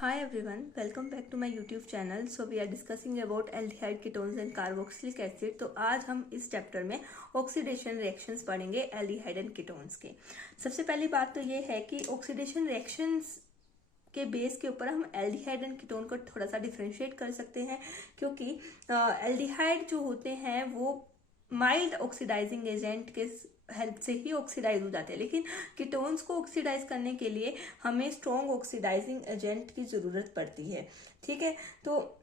Hi everyone, welcome back to my YouTube channel. So we are discussing about aldehyde ketones and carboxylic acid. तो आज हम इस chapter में oxidation reactions पढ़ेंगे aldehyde and ketones के। सबसे पहली बात तो ये है कि ऑक्सीडेशन रिएक्शंस के बेस के ऊपर हम एल्डिहाइड एंड कीटोन को थोड़ा सा डिफरेंशिएट कर सकते हैं, क्योंकि एल्डिहाइड जो होते हैं वो माइल्ड ऑक्सीडाइजिंग एजेंट के हेल्प से ही ऑक्सीडाइज हो जाते हैं, लेकिन कीटोन्स को ऑक्सीडाइज करने के लिए हमें स्ट्रॉन्ग ऑक्सीडाइजिंग एजेंट की जरूरत पड़ती है। ठीक है, तो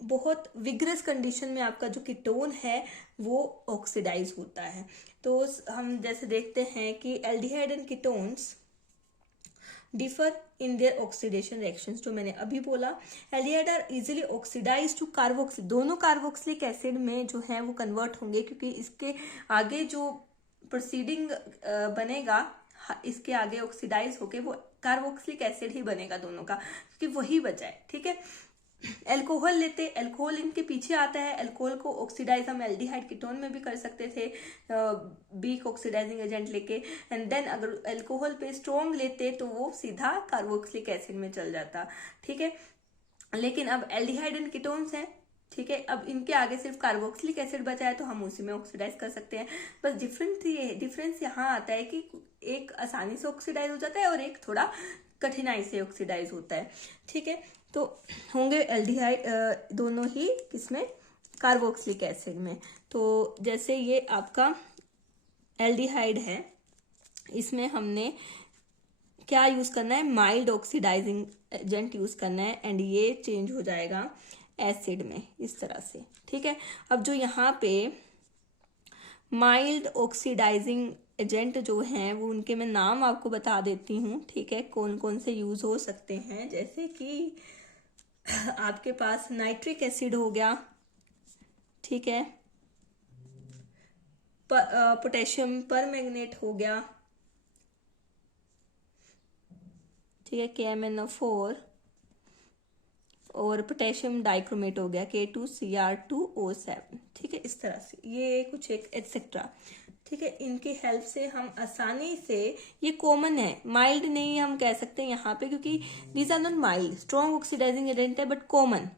बहुत विग्रस कंडीशन में आपका जो कीटोन है वो ऑक्सीडाइज होता है। तो हम जैसे देखते हैं कि aldehyde and ketones differ in their oxidation reactions. जो मैंने अभी बोला, aldehyde are easily oxidise to carboxyl, दोनों कार्बोक्सिलिक एसिड में जो है वो कन्वर्ट होंगे, क्योंकि इसके आगे जो प्रोसीडिंग बनेगा इसके आगे ऑक्सीडाइज होके वो कार्बोक्सिलिक एसिड ही बनेगा दोनों का, क्योंकि वही बचा है। ठीक है, एल्कोहल लेते, एल्कोहल इनके पीछे आता है। एल्कोहल को ऑक्सीडाइज हम एल्डिहाइड कीटोन में भी कर सकते थे वीक ऑक्सीडाइजिंग एजेंट लेके, एंड देन अगर एल्कोहल पे स्ट्रॉन्ग लेते तो वो सीधा कार्बोक्सिलिक एसिड में चल जाता। ठीक है, लेकिन अब एल्डिहाइड एंड कीटोन्स हैं। ठीक है, अब इनके आगे सिर्फ कार्बोक्सिलिक एसिड बचा है तो हम उसी में ऑक्सीडाइज कर सकते हैं। बस डिफरेंस यहाँ आता है कि एक आसानी से ऑक्सीडाइज हो जाता है और एक थोड़ा कठिनाई से ऑक्सीडाइज होता है। ठीक है, तो होंगे एल्डिहाइड दोनों ही किसमें, कार्बोक्सिलिक एसिड में। तो जैसे ये आपका एल्डिहाइड है, इसमें हमने क्या यूज करना है, माइल्ड ऑक्सीडाइजिंग एजेंट यूज करना है, एंड ये चेंज हो जाएगा एसिड में इस तरह से। ठीक है, अब जो यहाँ पे माइल्ड ऑक्सीडाइजिंग एजेंट जो हैं वो उनके मैं नाम आपको बता देती हूँ। ठीक है, कौन कौन से यूज हो सकते हैं, जैसे कि आपके पास नाइट्रिक एसिड हो गया। ठीक है, पोटेशियम परमैंगनेट हो गया। ठीक है, KMnO4, और पोटेशियम डाइक्रोमेट हो गया K2Cr2O7। ठीक है, इस तरह से ये कुछ एक एटसेट्रा। ठीक है, इनकी हेल्प से हम आसानी से, ये कॉमन है, माइल्ड नहीं हम कह सकते यहाँ पे, क्योंकि these are not mild, strong oxidising agent है बट कॉमन।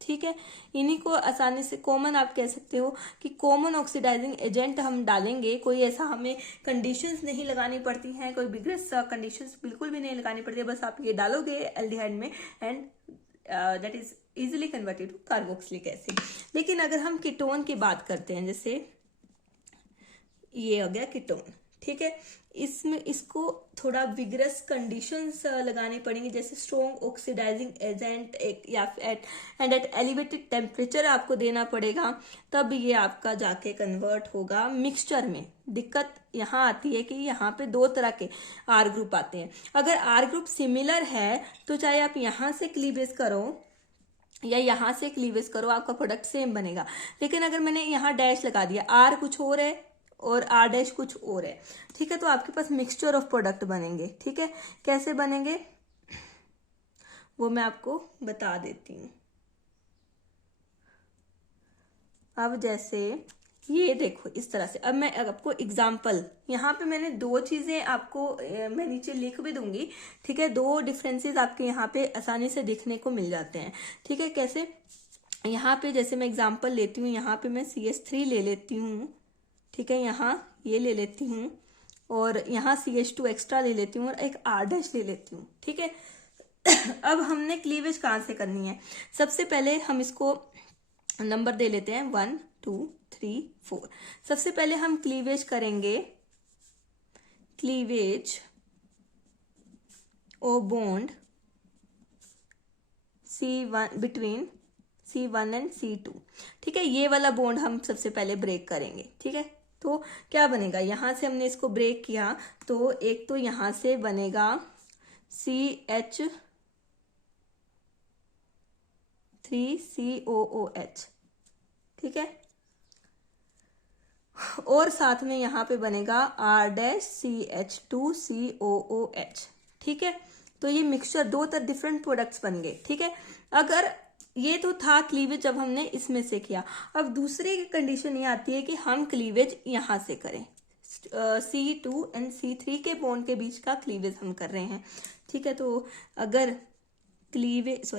ठीक है, इन्हीं को आसानी से कॉमन आप कह सकते हो कि कॉमन ऑक्सीडाइजिंग एजेंट हम डालेंगे। कोई ऐसा हमें कंडीशंस नहीं लगानी पड़ती हैं, कोई बिगरेस कंडीशंस बिल्कुल भी नहीं लगानी पड़ती है। बस आप ये डालोगे एल्डिहाइड में and that is easily converted to carboxylic acid. लेकिन अगर हम कीटोन की बात करते हैं, जैसे ये हो गया कीटोन। ठीक है, इसमें इसको थोड़ा विग्रस कंडीशंस लगानी पड़ेंगी, जैसे strong oxidising agent and at elevated temperature आपको देना पड़ेगा, तब ये आपका जाके कन्वर्ट होगा मिक्सचर में। दिक्कत यहाँ आती है कि यहाँ पे दो तरह के आर ग्रुप आते हैं। अगर आर ग्रुप सिमिलर है तो चाहे आप यहाँ से क्लीवेज करो या यहाँ से क्लीवेज करो, आपका प्रोडक्ट सेम बनेगा। लेकिन अगर मैंने यहाँ डैश लगा दिया, आर कुछ और है और आर डैश कुछ और है, ठीक है, तो आपके पास मिक्सचर ऑफ प्रोडक्ट बनेंगे। ठीक है, कैसे बनेंगे वो मैं आपको बता देती हूँ। अब जैसे ये देखो इस तरह से, अब मैं आपको एग्जाम्पल, यहाँ पे मैंने दो चीजें आपको मैं नीचे लिख भी दूंगी। ठीक है, दो डिफरेंसेस आपके यहाँ पे आसानी से दिखने को मिल जाते हैं। ठीक है, कैसे, यहाँ पे जैसे मैं एग्जाम्पल लेती हूँ, यहाँ पे मैं CH3 ले लेती हूँ। ठीक है, यहाँ ये ले लेती हूँ और यहाँ CH2 एक्स्ट्रा ले लेती हूँ और एक R डैश ले लेती हूँ। ठीक है, अब हमने क्लीवेज कहाँ से करनी है, सबसे पहले हम इसको नंबर दे लेते हैं 1 2 3 4। सबसे पहले हम क्लीवेज करेंगे, cleavage O bond C1 between C1 and C2। ठीक है, ये वाला बॉन्ड हम सबसे पहले ब्रेक करेंगे। ठीक है, तो क्या बनेगा, यहां से हमने इसको ब्रेक किया तो एक तो यहां से बनेगा CH3COOH। ठीक है, और साथ में यहां पे बनेगा R-CH2COOH। ठीक है, तो ये मिक्सचर दो तरह डिफरेंट प्रोडक्ट्स बन गए। ठीक है, अगर ये तो था क्लीवेज जब हमने इसमें से किया, अब दूसरी कंडीशन ये आती है कि हम क्लीवेज यहां से करें। C2 एंड C3 के बॉन्ड के बीच का क्लीवेज हम कर रहे हैं, ठीक है। तो अगर cleavage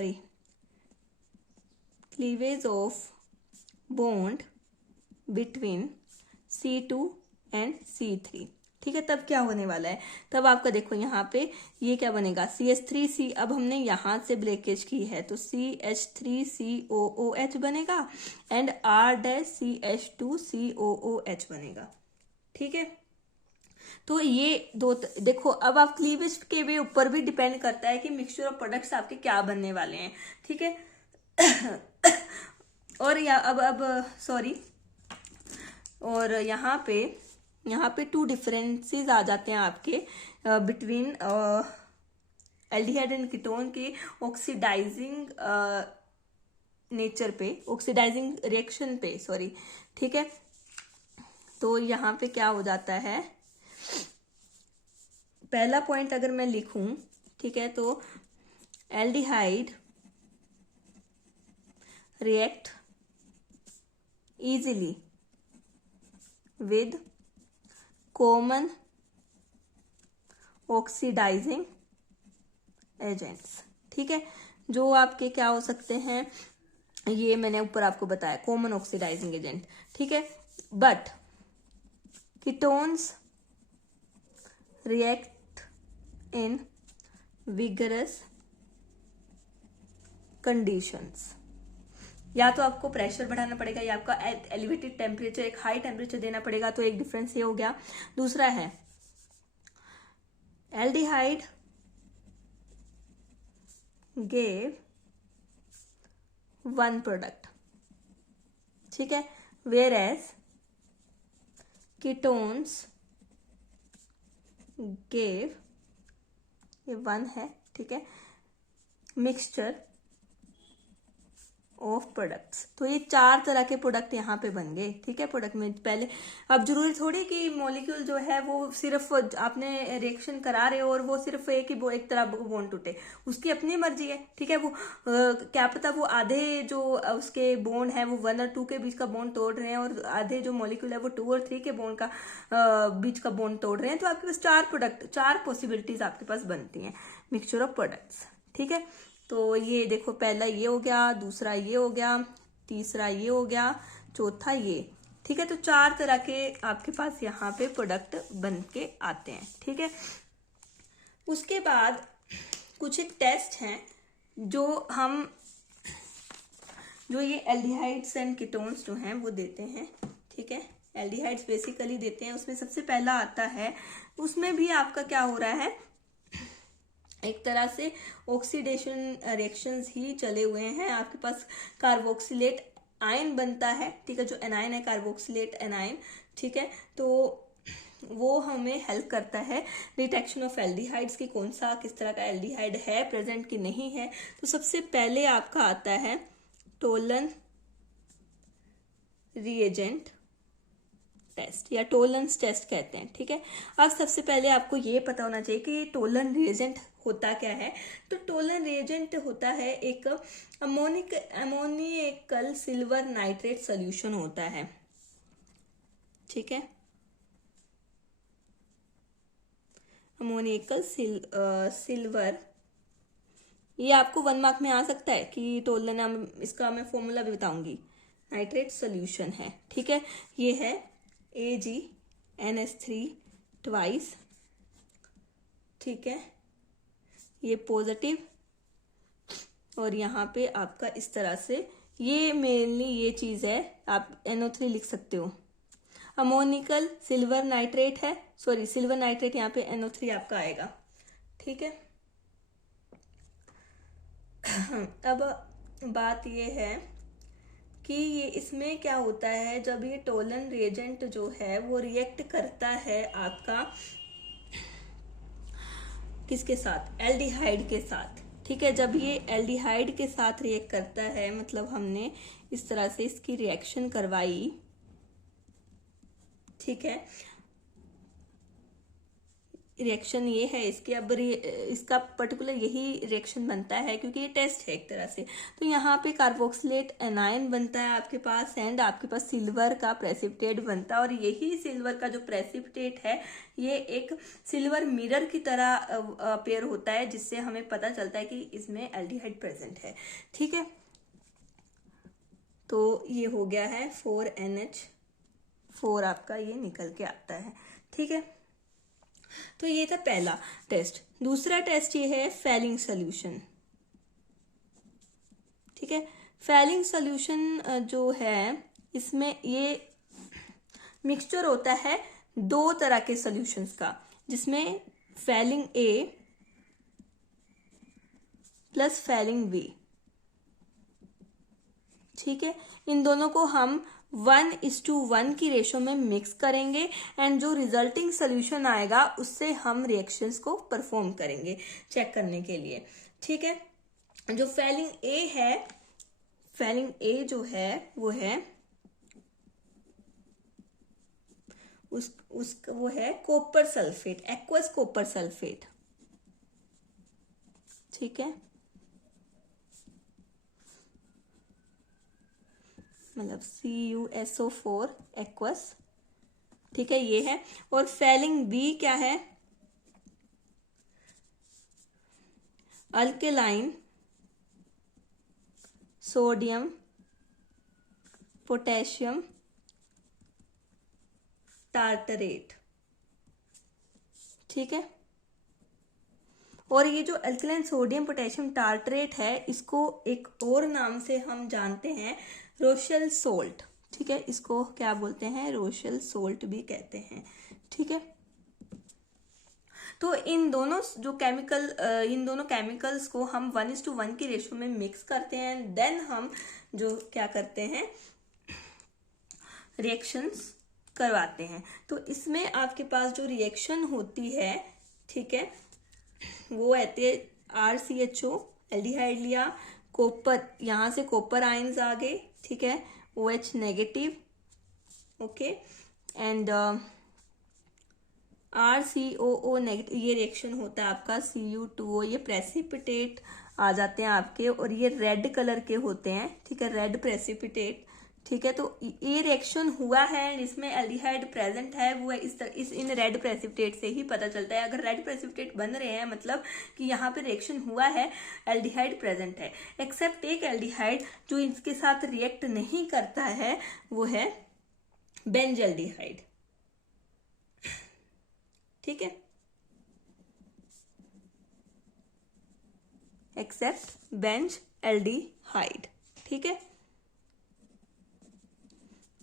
of bond between C2 and C3, ठीक है, तब क्या होने वाला है, तब आपका देखो यहाँ पे ये क्या बनेगा, CH3C, अब हमने यहाँ से ब्रेकेज की है तो CH3COOH बनेगा एंड R-CH2COOH बनेगा, ठीक है। तो ये दो देखो, अब आप क्लीवेज के भी ऊपर भी डिपेंड करता है कि मिक्सचर ऑफ प्रोडक्ट्स आपके क्या बनने वाले हैं, ठीक है। और और यहाँ पे टू डिफरेंसेस आ जाते हैं आपके बिटवीन एल्डिहाइड एंड कीटोन के ऑक्सीडाइजिंग नेचर पे, ऑक्सीडाइजिंग रिएक्शन पे, सॉरी, ठीक है। तो यहाँ पे क्या हो जाता है, पहला पॉइंट अगर मैं लिखूं, ठीक है, तो aldehyde react easily with common oxidising agents, ठीक है। जो आपके क्या हो सकते हैं, ये मैंने ऊपर आपको बताया कॉमन ऑक्सीडाइजिंग एजेंट, ठीक है। But ketones react in vigorous conditions, या तो आपको प्रेशर बढ़ाना पड़ेगा या आपका एलिवेटेड टेम्परेचर, एक हाई टेम्परेचर देना पड़ेगा, तो एक डिफरेंस ये हो गया। दूसरा है एल्डिहाइड गेव वन प्रोडक्ट, ठीक है, वेयर एज कीटोन्स गेव, ये वन है, ठीक है, मिक्सचर ऑफ प्रोडक्ट्स। तो ये चार तरह के प्रोडक्ट यहाँ पे बन गए, ठीक है। प्रोडक्ट में पहले, अब जरूरी थोड़ी कि मॉलिक्यूल जो है वो सिर्फ आपने रिएक्शन करा रहे हो और वो सिर्फ एक तरह बॉन्ड टूटे, उसकी अपनी मर्जी है, ठीक है। वो क्या पता वो आधे जो उसके बॉन्ड है वो 1 और 2 के बीच का बॉन्ड तोड़ रहे हैं और आधे जो मॉलिक्यूल है वो 2 और 3 के बॉन्ड का बीच का बॉन्ड तोड़ रहे हैं। तो आपके पास चार पॉसिबिलिटीज आपके पास बनती हैं मिक्सचर ऑफ प्रोडक्ट्स, ठीक है। तो ये देखो, पहला ये हो गया, दूसरा ये हो गया, तीसरा ये हो गया, चौथा ये, ठीक है। तो चार तरह के आपके पास यहाँ पे प्रोडक्ट बन के आते हैं, ठीक है। उसके बाद कुछ एक टेस्ट हैं जो ये एल्डिहाइड्स एंड कीटोन्स जो हैं वो देते हैं, ठीक है। एल्डिहाइड्स बेसिकली देते हैं, उसमें सबसे पहला आता है, उसमें भी आपका क्या हो रहा है, एक तरह से ऑक्सीडेशन रिएक्शंस ही चले हुए हैं। आपके पास कार्बोक्सिलेट आयन बनता है, ठीक है, जो एनायन है कार्बोक्सिलेट एनायन, ठीक है। तो वो हमें हेल्प करता है डिटेक्शन ऑफ एल्डिहाइड्स की कौन सा किस तरह का एल्डिहाइड है प्रेजेंट की नहीं है। तो सबसे पहले आपका आता है टोलन रिएजेंट टेस्ट या टोलेंस टेस्ट कहते हैं, ठीक है। अब सबसे पहले आपको ये पता होना चाहिए कि टोलन रिएजेंट होता क्या है। तो टोलन रिएजेंट होता है एक अमोनिकल सिल्वर नाइट्रेट सोल्यूशन होता है, ठीक है। अमोनिकल सिल्वर, ये आपको 1 मार्क में आ सकता है कि टोलन, इसका मैं फॉर्मूला भी बताऊंगी, नाइट्रेट सोल्यूशन है, ठीक है। ये है AgNH3 ट्वाइस, ठीक है, ये पॉजिटिव, और यहाँ पे आपका इस तरह से ये मेनली ये चीज है, आप NO3 लिख सकते हो। अमोनिकल सिल्वर नाइट्रेट है, सॉरी सिल्वर नाइट्रेट, यहाँ पे NO3 आपका आएगा, ठीक है। अब बात ये है कि ये इसमें क्या होता है, जब ये टोलन रिएजेंट जो है वो रिएक्ट करता है आपका किसके साथ, एल्डिहाइड के साथ, ठीक है। जब ये एल्डिहाइड के साथ रिएक्ट करता है, मतलब हमने इस तरह से इसकी रिएक्शन करवाई, ठीक है, रिएक्शन ये है इसके। अब इसका पर्टिकुलर यही रिएक्शन बनता है क्योंकि ये टेस्ट है एक तरह से। तो यहाँ पे कार्बोक्सिलेट एनायन बनता है आपके पास, एंड आपके पास सिल्वर का प्रेसिपिटेट बनता है, और यही सिल्वर का जो प्रेसिपिटेट है ये एक सिल्वर मिरर की तरह अपेयर होता है, जिससे हमें पता चलता है कि इसमें एल्डिहाइड प्रेजेंट है। ठीक है, तो ये हो गया है 4NH4 आपका ये निकल के आता है। ठीक है, तो ये था पहला टेस्ट। दूसरा टेस्ट ये है फैलिंग सोल्यूशन। ठीक है, फैलिंग सोल्यूशन जो है इसमें ये मिक्सचर होता है दो तरह के सॉल्यूशंस का, जिसमें फैलिंग ए प्लस फैलिंग बी। ठीक है, इन दोनों को हम 1:1 की रेशो में मिक्स करेंगे, एंड जो रिजल्टिंग सोल्यूशन आएगा उससे हम रिएक्शंस को परफॉर्म करेंगे चेक करने के लिए। ठीक है, जो फैलिंग ए है, फैलिंग ए जो है वो है वो है copper sulphate, aqueous copper sulphate. ठीक है, मतलब CuSO4 एक्वस। ठीक है, ये है। और फैलिंग बी क्या है, अल्केलाइन सोडियम पोटेशियम टार्टरेट। ठीक है, और ये जो अल्कलाइन सोडियम पोटेशियम टार्टरेट है इसको एक और नाम से हम जानते हैं, रोशेल सोल्ट। ठीक है, इसको क्या बोलते हैं, रोशेल सोल्ट भी कहते हैं। ठीक है, तो इन दोनों केमिकल्स को हम 1:1 की रेशो में मिक्स करते हैं, देन हम जो क्या करते हैं रिएक्शंस करवाते हैं। तो इसमें आपके पास जो रिएक्शन होती है, ठीक है, वो आती है RCHO एल्डिहाइड लिया, कॉपर, यहाँ से कॉपर आयंस आ गए। ठीक है, OH negative, okay, and RCOO negative, ये रिएक्शन होता है आपका Cu2O, ये प्रेसिपिटेट आ जाते हैं आपके, और ये रेड कलर के होते हैं। ठीक है, रेड प्रेसिपिटेट। ठीक है, तो ये रिएक्शन हुआ है, इसमें एल्डिहाइड प्रेजेंट है, वो इन रेड प्रेसिपिटेट से ही पता चलता है। अगर रेड प्रेसिपिटेट बन रहे हैं मतलब कि यहाँ पे रिएक्शन हुआ है, एल्डिहाइड प्रेजेंट है। एक्सेप्ट एक एल्डिहाइड जो इसके साथ रिएक्ट नहीं करता है, वो है बेंजल्डिहाइड। ठीक है, एक्सेप्ट बेंज एल्डिहाइड। ठीक है,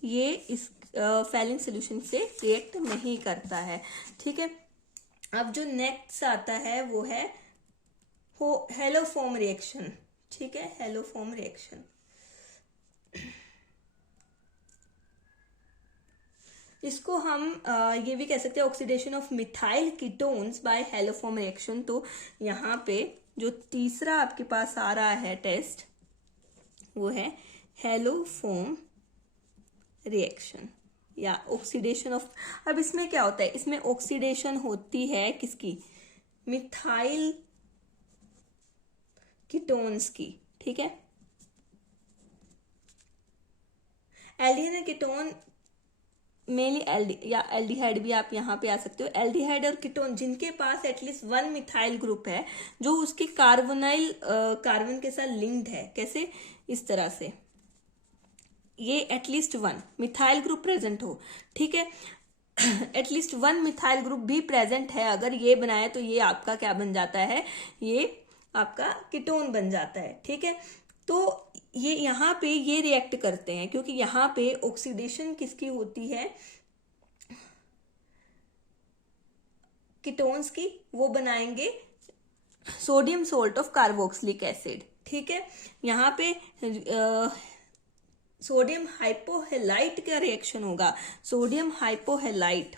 ये इस फैलिंग सोल्यूशन से रिएक्ट नहीं करता है। ठीक है, अब जो नेक्स्ट आता है वो है हेलोफॉर्म रिएक्शन। ठीक है, हेलोफॉर्म रिएक्शन, इसको हम ये भी कह सकते हैं oxidation of methyl ketones by haloform reaction. तो यहाँ पे जो तीसरा आपके पास आ रहा है टेस्ट, वो है हेलोफॉर्म रिएक्शन या ऑक्सीडेशन ऑफ। अब इसमें क्या होता है, इसमें ऑक्सीडेशन होती है किसकी, मिथाइल कीटोन्स की। ठीक है, एल्डिहाइड कीटोन मेनली या एल्डिहाइड भी आप यहाँ पे आ सकते हो। एल्डिहाइड और कीटोन जिनके पास एटलीस्ट 1 मिथाइल ग्रुप है, जो उसके कार्बन के साथ लिंक्ड है, कैसे, इस तरह से, ये एटलीस्ट 1 मिथाइल ग्रुप प्रेजेंट हो। ठीक है, एटलीस्ट 1 मिथाइल ग्रुप भी प्रेजेंट है अगर ये बनाए, तो ये आपका क्या बन जाता है, ये आपका कीटोन बन जाता है। ठीक है, तो ये यहाँ पे ये रिएक्ट करते हैं क्योंकि यहाँ पे ऑक्सीडेशन किसकी होती है, कीटोन्स की, वो बनाएंगे sodium salt of carboxylic acid. ठीक है, यहाँ पे सोडियम हाइपोहेलाइट का रिएक्शन होगा, सोडियम हाइपोहेलाइट,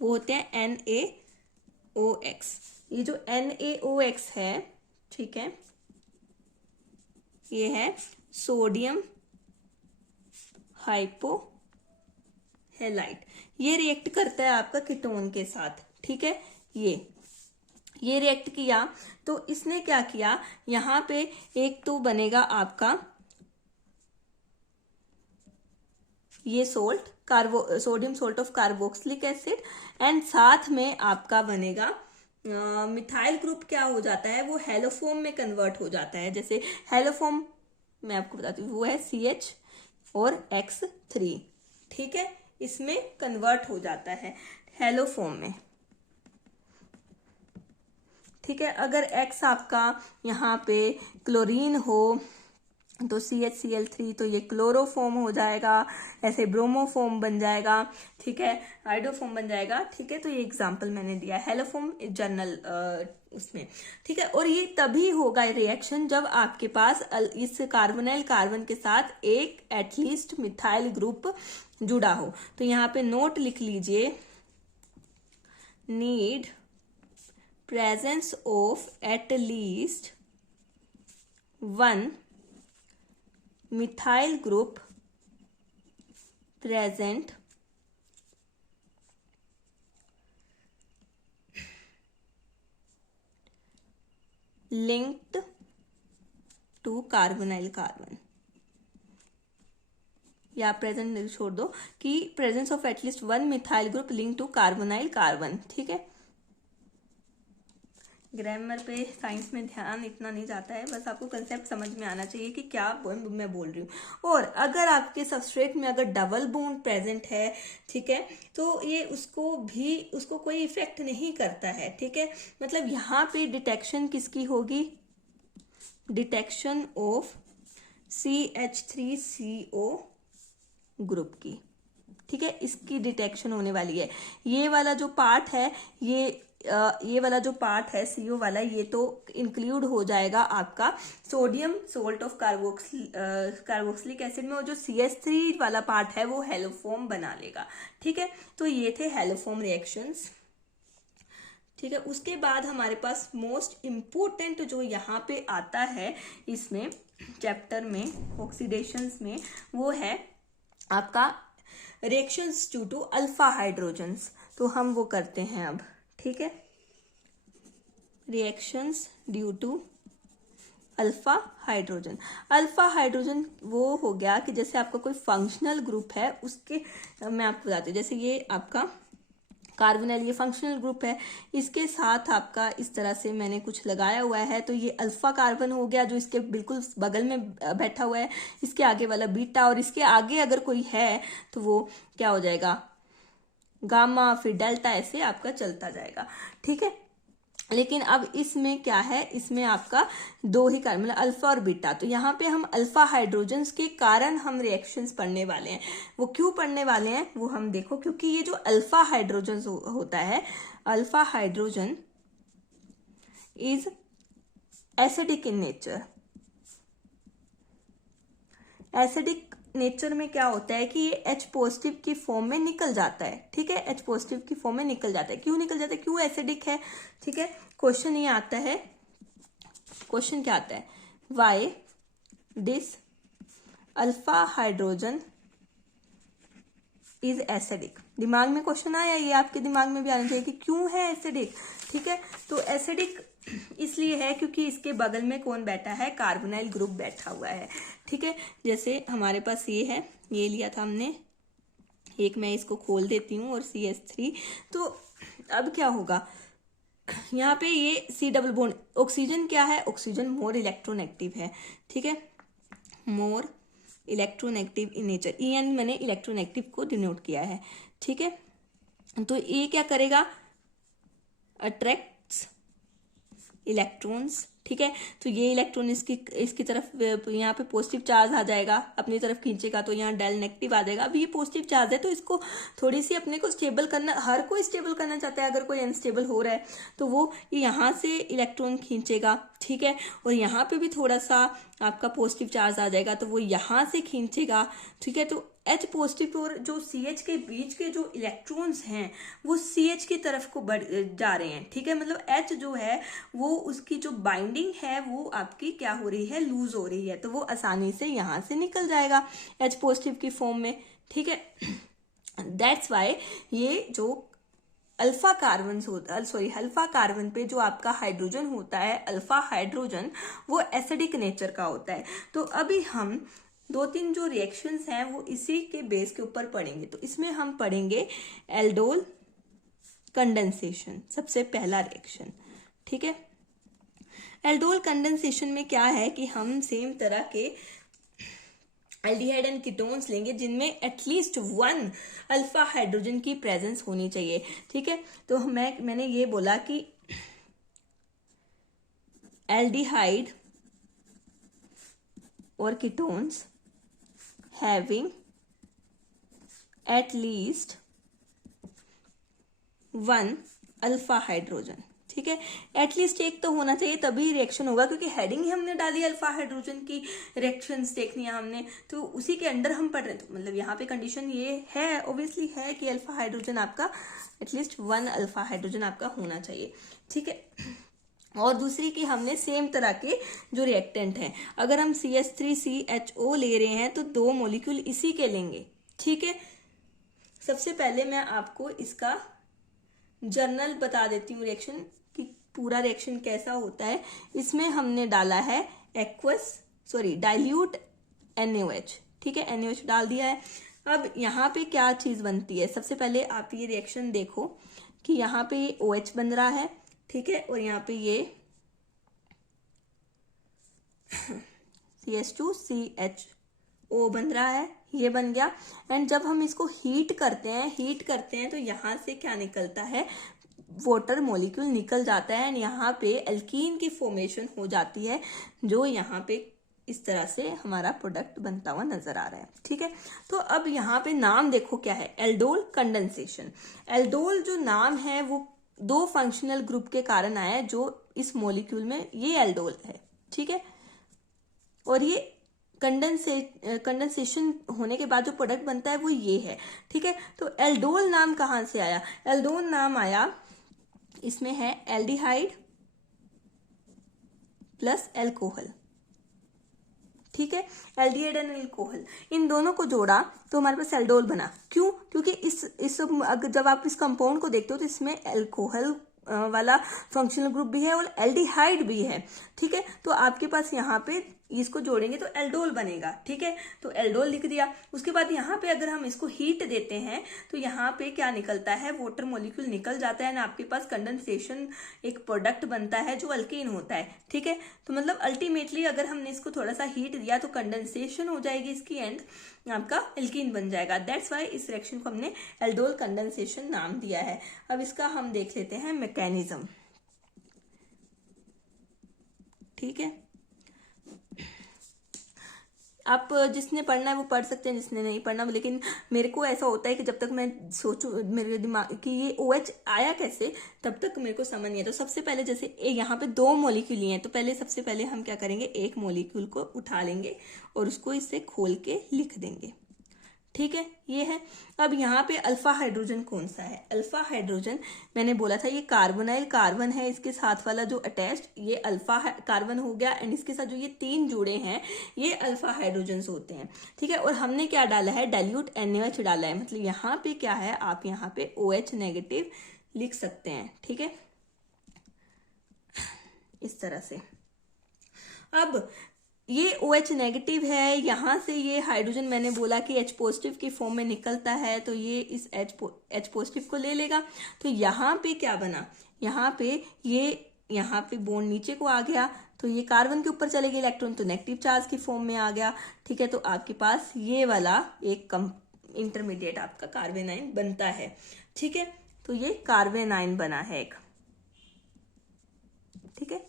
वो होते हैं NaOX। ये जो NaOX है, ठीक है, ये है सोडियम हाइपोहेलाइट, ये रिएक्ट करता है आपका कीटोन के साथ। ठीक है। ये रिएक्ट किया तो इसने क्या किया, यहाँ पे एक तो बनेगा आपका ये salt sodium salt of carboxylic acid, and साथ में आपका बनेगा मिथाइल ग्रुप क्या हो जाता है, वो हेलोफोम में कन्वर्ट हो जाता है। जैसे हेलोफोम मैं आपको बताती हूँ, वो है CH और X3, ठीक है, इसमें कन्वर्ट हो जाता है हेलोफोम में, ठीक है। अगर X आपका यहाँ पे क्लोरीन हो तो CHCl3, तो ये क्लोरोफोम हो जाएगा, ऐसे ब्रोमोफोम बन जाएगा, ठीक है, हाइड्रोफोम बन जाएगा, ठीक है। तो ये एग्जांपल मैंने दिया, हेलोफोम जर्नल उसमें, ठीक है। और ये तभी होगा रिएक्शन जब आपके पास इस कार्बोनाइल कार्बन के साथ एक एटलीस्ट मिथाइल ग्रुप जुड़ा हो। तो यहाँ पे नोट लिख लीजिए, need presence of at least one methyl group present linked to carbonyl carbon, या प्रेजेंट छोड़ दो कि presence of at least one methyl group link to carbonyl carbon, ठीक है। ग्रामर पे साइंस में ध्यान इतना नहीं जाता है, बस आपको कंसेप्ट समझ में आना चाहिए कि क्या मैं बोल रही हूँ। और अगर आपके सबस्ट्रेट में अगर डबल बॉन्ड प्रेजेंट है, ठीक है, तो ये उसको कोई इफेक्ट नहीं करता है, ठीक है। मतलब यहाँ पे डिटेक्शन किसकी होगी, डिटेक्शन ऑफ CH3CO ग्रुप की, ठीक है, इसकी डिटेक्शन होने वाली है। ये वाला जो पार्ट है, ये वाला जो पार्ट है CO वाला, ये तो इंक्लूड हो जाएगा आपका sodium salt of carboxylic acid में, और जो CH3 वाला पार्ट है वो हेलोफोम बना लेगा, ठीक है। तो ये थे हेलोफोम रिएक्शंस, ठीक है। उसके बाद हमारे पास मोस्ट इम्पोर्टेंट जो यहाँ पे आता है इसमें चैप्टर में ऑक्सीडेशंस में, वो है आपका reactions due to alpha hydrogens. तो हम वो करते हैं अब, ठीक है, reactions due to alpha hydrogen. Alpha hydrogen वो हो गया कि जैसे आपका कोई फंक्शनल ग्रुप है, उसके मैं आपको बताती हूँ, जैसे ये आपका कार्बोनाइल ये फंक्शनल ग्रुप है, इसके साथ आपका इस तरह से मैंने कुछ लगाया हुआ है, तो ये अल्फा कार्बन हो गया जो इसके बिल्कुल बगल में बैठा हुआ है, इसके आगे वाला बीटा, और इसके आगे अगर कोई है तो वो क्या हो जाएगा, गामा, फिर डेल्टा, ऐसे आपका चलता जाएगा, ठीक है। लेकिन अब इसमें क्या है, इसमें आपका दो ही कार्बन, मतलब अल्फा और बीटा। तो यहाँ पे हम अल्फा हाइड्रोजन्स के कारण हम रिएक्शंस पढ़ने वाले हैं। वो क्यों पढ़ने वाले हैं वो हम देखो, क्योंकि ये जो अल्फा हाइड्रोजन होता है, alpha hydrogen is acidic in nature. Acidic nature में क्या होता है कि ये H पॉजिटिव की फॉर्म में निकल जाता है, ठीक है, H पॉजिटिव की फॉर्म में निकल जाता है। क्यों निकल जाता है, क्यों एसिडिक है, ठीक है। क्वेश्चन ये आता है, क्वेश्चन क्या आता है, why this alpha hydrogen is acidic. दिमाग में क्वेश्चन आया, ये आपके दिमाग में भी आना चाहिए कि क्यों है एसिडिक, ठीक है। तो एसिडिक इसलिए है क्योंकि इसके बगल में कौन बैठा है, कार्बोनाइल ग्रुप बैठा हुआ है, ठीक है। जैसे हमारे पास ये है, ये लिया था हमने, एक मैं इसको खोल देती हूँ, और CH3, तो अब क्या होगा, यहाँ पे ये C डबल बॉन्ड, ऑक्सीजन क्या है, ऑक्सीजन मोर इलेक्ट्रोनेगेटिव है, ठीक है, more electronegative in nature, EN मैंने इलेक्ट्रोनेगेटिव को डिनोट किया है, ठीक है। तो ये क्या करेगा, अट्रैक्ट्स इलेक्ट्रॉन्स, ठीक है। तो ये इलेक्ट्रॉन इसकी तरफ यहाँ पे पॉजिटिव चार्ज आ जाएगा, अपनी तरफ खींचेगा, तो यहाँ डेल नेगेटिव आ जाएगा। अब ये पॉजिटिव चार्ज है तो इसको थोड़ी सी अपने को स्टेबल करना, हर कोई स्टेबल करना चाहता है। अगर कोई अनस्टेबल हो रहा है तो वो यहाँ से इलेक्ट्रॉन खींचेगा, ठीक है, और यहाँ पे भी थोड़ा सा आपका पॉजिटिव चार्ज आ जाएगा तो वो यहाँ से खींचेगा, ठीक है। तो H पॉजिटिव और जो CH के बीच के जो इलेक्ट्रॉन्स हैं वो CH की तरफ को बढ़ जा रहे हैं, ठीक है। मतलब H जो है वो उसकी जो बाइंडिंग है वो आपकी क्या हो रही है, लूज हो रही है, तो वो आसानी से यहाँ से निकल जाएगा H पॉजिटिव की फॉर्म में, ठीक है। दैट्स वाई ये जो अल्फा कार्बन अल्फा कार्बन पे जो आपका हाइड्रोजन होता है, अल्फा हाइड्रोजन, वो एसिडिक नेचर का होता है। तो अभी हम 2-3 जो रिएक्शंस हैं वो इसी के बेस के ऊपर पढ़ेंगे। तो इसमें हम पढ़ेंगे एल्डोल कंडेंसेशन, सबसे पहला रिएक्शन। ठीक है, एल्डोल कंडेंसेशन में क्या है कि हम सेम तरह के एल्डिहाइड एंड कीटोन्स लेंगे जिनमें एटलीस्ट 1 अल्फा हाइड्रोजन की प्रेजेंस होनी चाहिए। ठीक है, तो मैंने ये बोला कि एल्डिहाइड और ketones having at least 1 alpha hydrogen. ठीक है, एटलीस्ट एक तो होना चाहिए, तभी रिएक्शन होगा, क्योंकि हेडिंग ही हमने डाली अल्फा हाइड्रोजन की रिएक्शंस देखनी है हमने, तो उसी के अंडर हम पढ़ रहे हैं। तो मतलब यहाँ पे कंडीशन ये है, ऑब्वियसली है कि अल्फा हाइड्रोजन आपका एटलीस्ट 1 अल्फा हाइड्रोजन आपका होना चाहिए। ठीक है, और दूसरी की हमने सेम तरह के जो रिएक्टेंट हैं, अगर हम CH3CHO ले रहे हैं तो 2 मॉलिक्यूल इसी के लेंगे। ठीक है, सबसे पहले मैं आपको इसका जर्नल बता देती हूँ रिएक्शन कि पूरा रिएक्शन कैसा होता है। इसमें हमने डाला है डाइल्यूट NaOH। ठीक है, NaOH डाल दिया है। अब यहाँ पे क्या चीज बनती है, सबसे पहले आप ये रिएक्शन देखो कि यहाँ पे ये OH बन रहा है। ठीक है, और यहाँ पे ये CH2CHO बन रहा है, ये बन गया। एंड जब हम इसको हीट करते हैं तो यहाँ से क्या निकलता है, वाटर मॉलिक्यूल निकल जाता है एंड यहाँ पे एल्कीन की फॉर्मेशन हो जाती है, जो यहाँ पे इस तरह से हमारा प्रोडक्ट बनता हुआ नजर आ रहा है। ठीक है, तो अब यहाँ पे नाम देखो क्या है, एल्डोल कंडेंसेशन। एल्डोल जो नाम है वो 2 फंक्शनल ग्रुप के कारण आया है, जो इस मॉलिक्यूल में ये एल्डोल है। ठीक है, और ये कंडेंसेशन होने के बाद जो प्रोडक्ट बनता है वो ये है। ठीक है, तो एल्डोल नाम कहाँ से आया, एल्डोल नाम आया, इसमें है एल्डिहाइड प्लस एल्कोहल। ठीक है, एल्डिहाइड एंड एल्कोहल, इन दोनों को जोड़ा तो हमारे पास एल्डोल बना। क्यों, क्योंकि जब आप इस कंपाउंड को देखते हो तो इसमें एल्कोहल वाला फंक्शनल ग्रुप भी है और एल्डिहाइड भी है। ठीक है, तो आपके पास यहाँ पे इसको जोड़ेंगे तो एल्डोल बनेगा। ठीक है, तो एल्डोल लिख दिया। उसके बाद यहाँ पे अगर हम इसको हीट देते हैं तो यहाँ पे क्या निकलता है, वाटर मॉलिक्यूल निकल जाता है ना, आपके पास कंडेंसेशन एक प्रोडक्ट बनता है जो अल्कीन होता है। ठीक है, तो मतलब अल्टीमेटली अगर हमने इसको थोड़ा सा हीट दिया तो कंडेंसेशन हो जाएगी इसकी एंड आपका एल्कीन बन जाएगा। दैट्स वाई इस रिएक्शन को हमने एल्डोल कंडेंसेशन नाम दिया है। अब इसका हम देख लेते हैं मैकेनिज्म। ठीक है, आप जिसने पढ़ना है वो पढ़ सकते हैं, जिसने नहीं पढ़ना, लेकिन मेरे को ऐसा होता है कि जब तक मैं सोचूं मेरे दिमाग कि ये OH आया कैसे, तब तक मेरे को समझ नहीं है। तो सबसे पहले जैसे यहाँ पे 2 मॉलिक्यूल हैं, तो सबसे पहले हम क्या करेंगे, एक मॉलिक्यूल को उठा लेंगे और उसको इससे खोल के लिख देंगे। ठीक है, ये है। अब यहाँ पे अल्फा हाइड्रोजन कौन सा है, अल्फा हाइड्रोजन मैंने बोला था ये कार्बोनाइल कार्बन है, इसके साथ वाला जो अटैच्ड ये अल्फा कार्बन हो गया एंड इसके साथ जो ये 3 जुड़े हैं ये अल्फा हाइड्रोजन होते हैं। ठीक है, और हमने क्या डाला है, डाइल्यूट NaOH डाला है, मतलब यहाँ पे क्या है, आप यहाँ पे OH नेगेटिव लिख सकते हैं। ठीक है, इस तरह से। अब ये OH नेगेटिव है, यहाँ से ये हाइड्रोजन मैंने बोला कि H पॉजिटिव की फॉर्म में निकलता है, तो ये इस H पॉजिटिव को ले लेगा। तो यहाँ पे क्या बना, यहाँ पे बॉन्ड नीचे को आ गया, तो ये कार्बन के ऊपर चले गए इलेक्ट्रॉन, तो नेगेटिव चार्ज की फॉर्म में आ गया। ठीक है, तो आपके पास ये वाला एक इंटरमीडिएट आपका कार्बेनाइन बनता है। ठीक है, तो ये कार्बेनाइन बना है एक। ठीक है,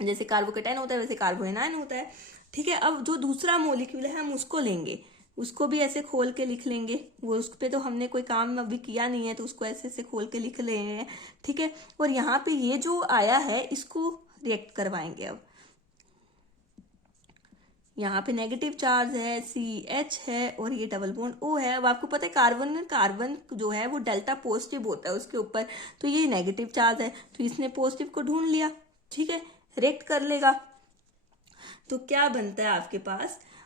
जैसे कार्बोकेटाइन होता है वैसे कार्बोएनाइन होता है। ठीक है, अब जो दूसरा मॉलिक्यूल है हम उसको लेंगे, उसको भी ऐसे खोल के लिख लेंगे। वो उस पे तो हमने कोई काम अभी किया नहीं है, तो उसको ऐसे ऐसे खोल के लिख ले रहे हैं। ठीक है, और यहाँ पे ये जो आया है इसको रिएक्ट करवाएंगे। अब यहाँ पे नेगेटिव चार्ज है, CH है और ये डबल बॉन्ड O है। अब आपको पता है कार्बन जो है वो डेल्टा पॉजिटिव होता है उसके ऊपर, तो ये नेगेटिव चार्ज है, तो इसने पॉजिटिव को ढूंढ लिया। ठीक है, रिएक्ट कर लेगा, तो क्या बनता है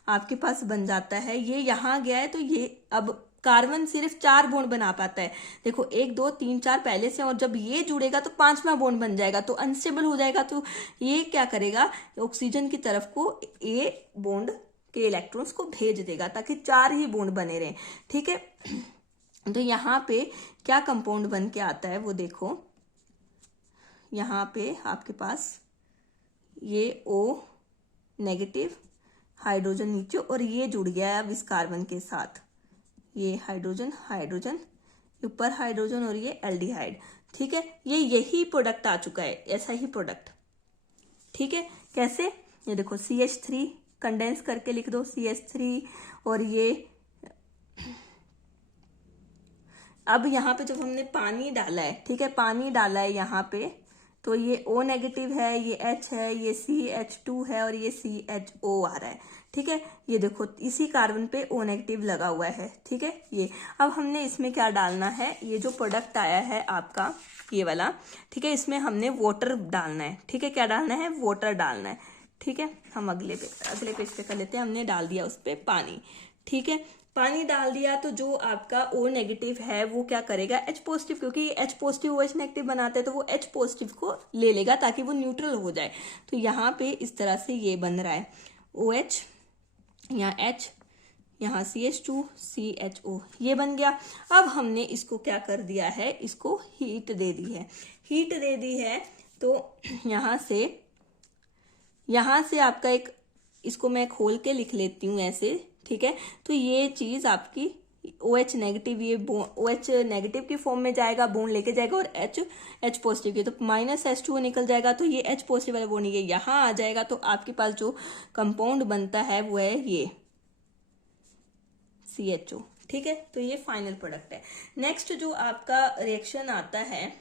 आपके पास बन जाता है, ये यहाँ गया है तो ये अब कार्बन सिर्फ 4 बॉन्ड बना पाता है। देखो 1 2 3 4 पहले से, और जब ये जुड़ेगा तो 5वां बॉन्ड बन जाएगा, तो अनस्टेबल हो जाएगा। तो ये क्या करेगा, ऑक्सीजन की तरफ को ए बॉन्ड के इलेक्ट्रॉन्स को भेज देगा ताकि 4 ही बॉन्ड बने रहें। ठीक है, तो यहाँ पे क्या कंपाउंड बन के आता है वो देखो, यहाँ पे आपके पास ये O नेगेटिव, हाइड्रोजन नीचे, और ये जुड़ गया है अब इस कार्बन के साथ, ये हाइड्रोजन हाइड्रोजन, ऊपर हाइड्रोजन, और ये एल्डिहाइड। ठीक है, ये यही प्रोडक्ट आ चुका है, ऐसा ही प्रोडक्ट। ठीक है, कैसे, ये देखो CH3 कंडेंस करके लिख दो, CH3, और ये अब यहाँ पे जब हमने पानी डाला है, ठीक है, पानी डाला है यहाँ पे, तो ये O नेगेटिव है, ये H है, ये CH2 है, और ये CHO आ रहा है। ठीक है, ये देखो इसी कार्बन पे O नेगेटिव लगा हुआ है। ठीक है, ये अब हमने इसमें क्या डालना है, ये जो प्रोडक्ट आया है आपका ये वाला, ठीक है, इसमें हमने वाटर डालना है। ठीक है, क्या डालना है, वाटर डालना है। ठीक है, हम अगले पेज पे कर लेते हैं। हमने डाल दिया उस पर पानी। ठीक है, पानी डाल दिया तो जो आपका O नेगेटिव है वो क्या करेगा, H पॉजिटिव, क्योंकि H पॉजिटिव OH नेगेटिव बनाते हैं तो वो H पॉजिटिव को ले लेगा ताकि वो न्यूट्रल हो जाए। तो यहाँ पे इस तरह से ये बन रहा है, OH, यहाँ H, यहाँ CH2 CHO, ये बन गया। अब हमने इसको क्या कर दिया है, इसको हीट दे दी है। हीट दे दी है तो यहाँ से आपका एक, इसको मैं खोल के लिख लेती हूँ ऐसे। ठीक है, तो ये चीज आपकी OH नेगेटिव, ये OH नेगेटिव की फॉर्म में जाएगा, बॉन्ड लेके जाएगा, और H पॉजिटिव की, तो -H2O निकल जाएगा, तो ये H पॉजिटिव वाला बॉन्ड ये यहाँ आ जाएगा। तो आपके पास जो कंपाउंड बनता है वो है ये CHO। ठीक है, तो ये फाइनल प्रोडक्ट है। नेक्स्ट जो आपका रिएक्शन आता है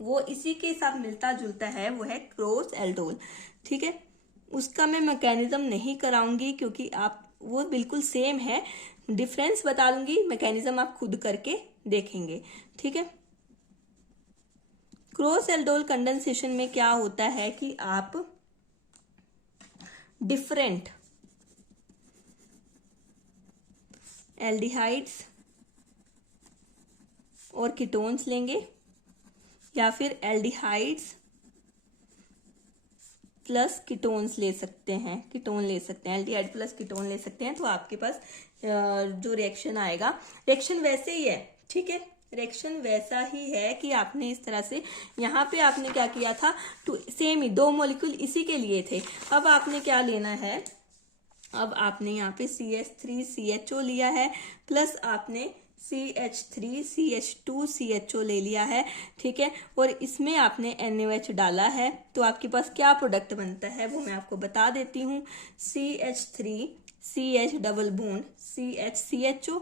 वो इसी के साथ मिलता जुलता है, वो है क्रॉस एल्डोल। ठीक है, उसका मैं मैकेनिज्म नहीं कराऊंगी क्योंकि आप वो बिल्कुल सेम है, डिफरेंस बता दूंगी, मैकेनिज्म आप खुद करके देखेंगे। ठीक है, क्रॉस एल्डोल कंडेंसेशन में क्या होता है कि आप डिफरेंट एल्डिहाइड्स और कीटोन्स लेंगे, या फिर एल्डिहाइड्स प्लस कीटोन्स ले सकते हैं, कीटोन ले सकते हैं, एल्डिहाइड प्लस कीटोन ले सकते हैं। तो आपके पास जो रिएक्शन आएगा, रिएक्शन वैसे ही है। ठीक है, रिएक्शन वैसा ही है कि आपने इस तरह से, यहाँ पे आपने क्या किया था, सेम ही 2 मॉलिक्यूल इसी के लिए थे। अब आपने क्या लेना है, अब आपने यहाँ पे CH3 CHO लिया है, प्लस आपने CH3 CH2 CHO ले लिया है। ठीक है, और इसमें आपने NaOH डाला है, तो आपके पास क्या प्रोडक्ट बनता है वो मैं आपको बता देती हूँ। CH3 CH double bond CH CHO।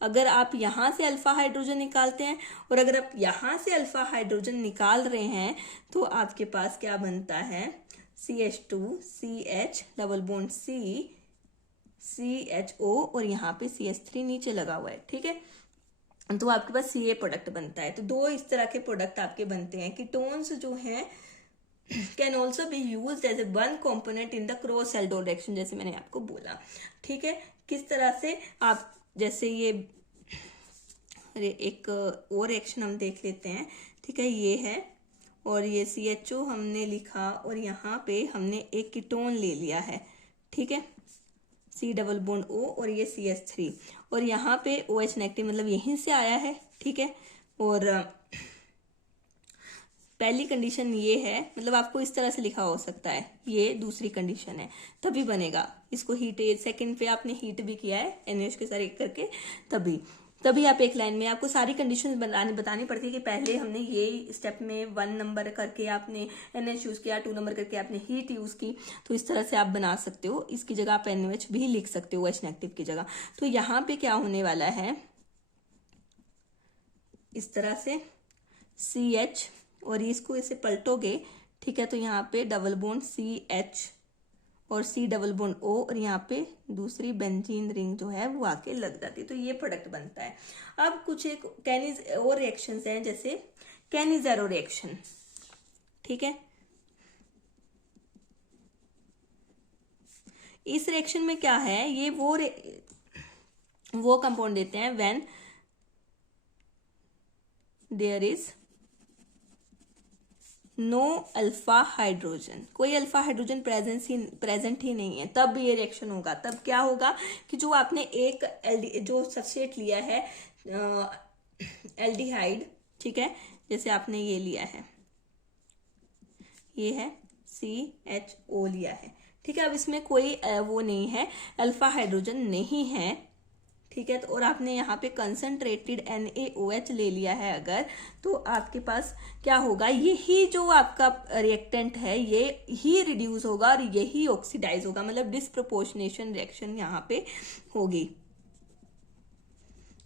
अगर आप यहाँ से अल्फा हाइड्रोजन निकालते हैं और अगर आप यहाँ से अल्फा हाइड्रोजन निकाल रहे हैं तो आपके पास क्या बनता है, CH2 CH double bond CHO, और यहाँ पे CH3 नीचे लगा हुआ है। ठीक है, तो आपके पास CA प्रोडक्ट बनता है। तो 2 इस तरह के प्रोडक्ट आपके बनते हैं। कीटोन्स जो हैं can also be use as a one component in the cross aldol reaction, जैसे मैंने आपको बोला। ठीक है, किस तरह से आप, जैसे ये एक और रिएक्शन हम देख लेते हैं। ठीक है, ये है और ये CHO हमने लिखा और यहाँ पे हमने एक कीटोन ले लिया है। ठीक है, C डबल बॉन्ड O और ये CH3, और यहाँ पे OH नेगेटिव मतलब यहीं से आया है। ठीक है, और पहली कंडीशन ये है, मतलब आपको इस तरह से लिखा हो सकता है, ये दूसरी कंडीशन है, तभी बनेगा। इसको हीट, सेकंड पे आपने हीट भी किया है NaOH के साथ एक करके, तभी आप एक लाइन में, आपको सारी कंडीशंस बतानी पड़ती है कि पहले हमने ये स्टेप में 1 नंबर करके आपने NaOH यूज किया, 2 नंबर करके आपने हीट यूज की। तो इस तरह से आप बना सकते हो, इसकी जगह आप NaOH भी लिख सकते हो OH नेगेटिव की जगह। तो यहाँ पे क्या होने वाला है, इस तरह से CH, और इसको इसे पलटोगे। ठीक है, तो यहाँ पे डबल बॉन्ड CH और C डबल बॉन्ड O, और यहाँ पे दूसरी बेंजीन रिंग जो है वो आके लग जाती है, तो ये प्रोडक्ट बनता है। अब कुछ एक कैनिज और रिएक्शंस हैं, जैसे कैनिज़ेरो रिएक्शन। ठीक है, इस रिएक्शन में क्या है, ये वो वो कंपाउंड देते हैं when there is no alpha hydrogen, कोई अल्फा हाइड्रोजन प्रेजेंट ही नहीं है, तब ये रिएक्शन होगा। तब क्या होगा कि जो आपने एक जो सबस्ट्रेट लिया है एल्डिहाइड, ठीक है, जैसे आपने ये लिया है, ये है CHO लिया है, ठीक है। अब इसमें कोई वो नहीं है, अल्फा हाइड्रोजन नहीं है, ठीक है। तो और आपने यहाँ पे कंसंट्रेटेड NaOH ले लिया है अगर, तो आपके पास क्या होगा, यही जो आपका रिएक्टेंट है ये ही रिड्यूस होगा और यही ऑक्सीडाइज होगा, मतलब डिस्प्रोपोर्शनेशन रिएक्शन यहाँ पे होगी,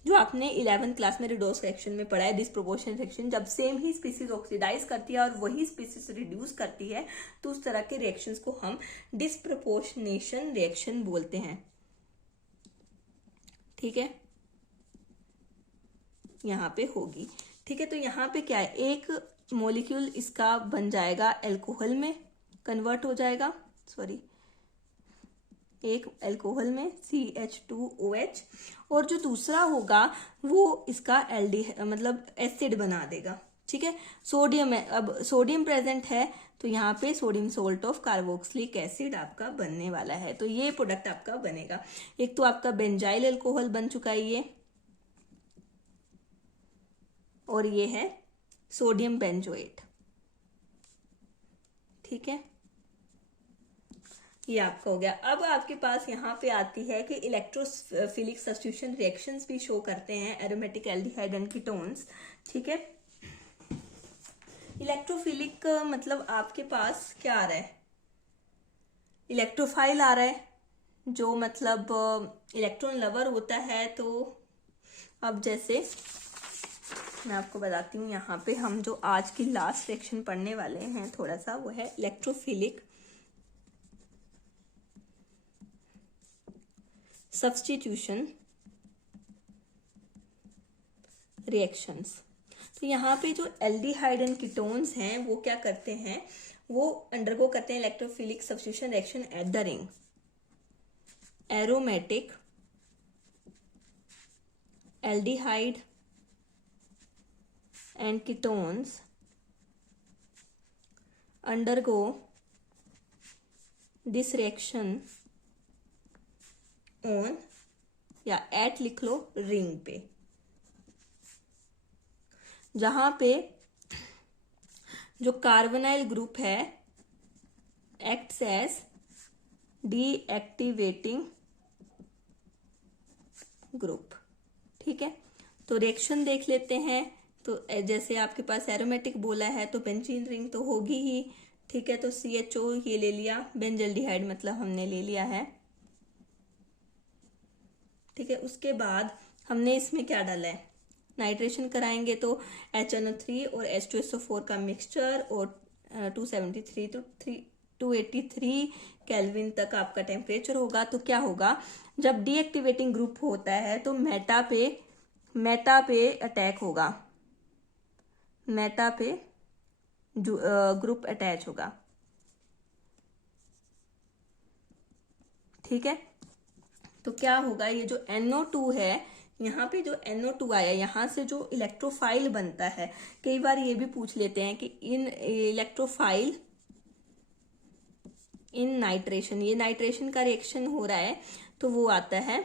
जो आपने 11th क्लास में रिडोस रिएक्शन में पढ़ा है। डिस्प्रोपोर्शनल रिएक्शन जब सेम ही स्पीसीज ऑक्सीडाइज करती है और वही स्पीसीज रिड्यूस करती है, तो उस तरह के रिएक्शंस को हम डिस्प्रोपोर्शनेशन रिएक्शन बोलते हैं, ठीक है। यहाँ पे होगी, ठीक है। तो यहाँ पे क्या है, एक मॉलिक्यूल इसका बन जाएगा अल्कोहल में कन्वर्ट हो जाएगा, सॉरी, एक अल्कोहल में CH2OH, और जो दूसरा होगा वो इसका मतलब एसिड बना देगा, ठीक है। सोडियम है, अब सोडियम प्रेजेंट है तो यहाँ पे sodium salt of carboxylic acid आपका बनने वाला है, तो ये प्रोडक्ट आपका बनेगा। एक तो आपका बेंजाइल अल्कोहल बन चुका है ये, और ये है सोडियम बेंजोएट, ठीक है, ये आपका हो गया। अब आपके पास यहाँ पे आती है कि इलेक्ट्रोफिलिक सब्स्टिट्यूशन रिएक्शंस भी शो करते हैं एरोमेटिक एल्डिहाइड एंड कीटोन्स, ठीक है। इलेक्ट्रोफिलिक मतलब आपके पास क्या आ रहा है, इलेक्ट्रोफाइल आ रहा है, जो मतलब इलेक्ट्रॉन लवर होता है। तो अब जैसे मैं आपको बताती हूँ, यहाँ पे हम जो आज की लास्ट रिएक्शन पढ़ने वाले हैं थोड़ा सा, वो है इलेक्ट्रोफिलिक सब्स्टिट्यूशन रिएक्शंस। तो यहाँ पे जो एल्डिहाइड एंड कीटोन्स हैं वो क्या करते हैं, वो अंडरगो करते हैं electrophilic substitution reaction at the ring. Aromatic aldehyde and ketones undergo this reaction on, या एट लिख लो, रिंग पे, जहां पे जो कार्बोनाइल ग्रुप है एक्ट्स एज डीएक्टिवेटिंग ग्रुप, ठीक है। तो रिएक्शन देख लेते हैं। तो जैसे आपके पास एरोमेटिक बोला है तो बेंजीन रिंग तो होगी ही, ठीक है। तो CHO ये ले लिया, बेंजल्डिहाइड मतलब हमने ले लिया है, ठीक है। उसके बाद हमने इसमें क्या डाला है, नाइट्रेशन कराएंगे तो HNO3 और H2SO4 का मिक्सचर, और 273 तो 283 केल्विन तक आपका टेम्परेचर होगा। तो क्या होगा, जब डीएक्टिवेटिंग ग्रुप होता है तो मेटा पे अटैक होगा, मेटा पे ग्रुप अटैच होगा, ठीक है। तो क्या होगा, ये जो NO2 है, यहाँ पे जो NO2 आया, यहाँ से जो इलेक्ट्रोफाइल बनता है, कई बार ये भी पूछ लेते हैं कि इन इलेक्ट्रोफाइल इन नाइट्रेशन, ये नाइट्रेशन का रिएक्शन हो रहा है तो वो आता है,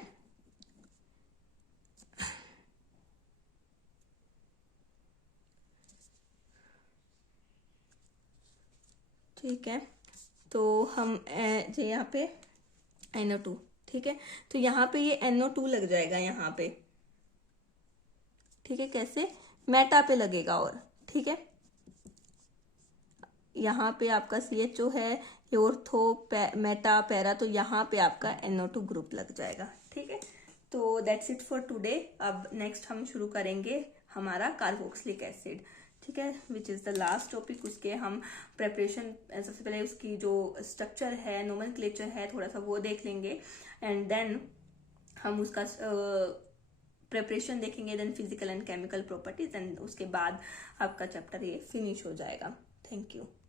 ठीक है। तो हम जो यहाँ पे NO2, ठीक है, तो यहाँ पे ये NO2 लग जाएगा यहाँ पे, ठीक है। कैसे, मेटा पे लगेगा, और ठीक है, यहाँ पे आपका CHO है, ये ऑर्थो मेटा पैरा, तो यहाँ पे आपका NO2 ग्रुप लग जाएगा, ठीक है। तो दैट्स इट फॉर टुडे। अब नेक्स्ट हम शुरू करेंगे हमारा कार्बोक्सिलिक एसिड, ठीक है, which is the last topic. उसके हम प्रेपरेशन, सबसे पहले उसकी जो स्ट्रक्चर है, नोमेनक्लेचर है, थोड़ा सा वो देख लेंगे, एंड देन हम उसका प्रेपरेशन देखेंगे, then physical and chemical properties, and उसके बाद आपका चैप्टर ये फिनिश हो जाएगा। Thank you.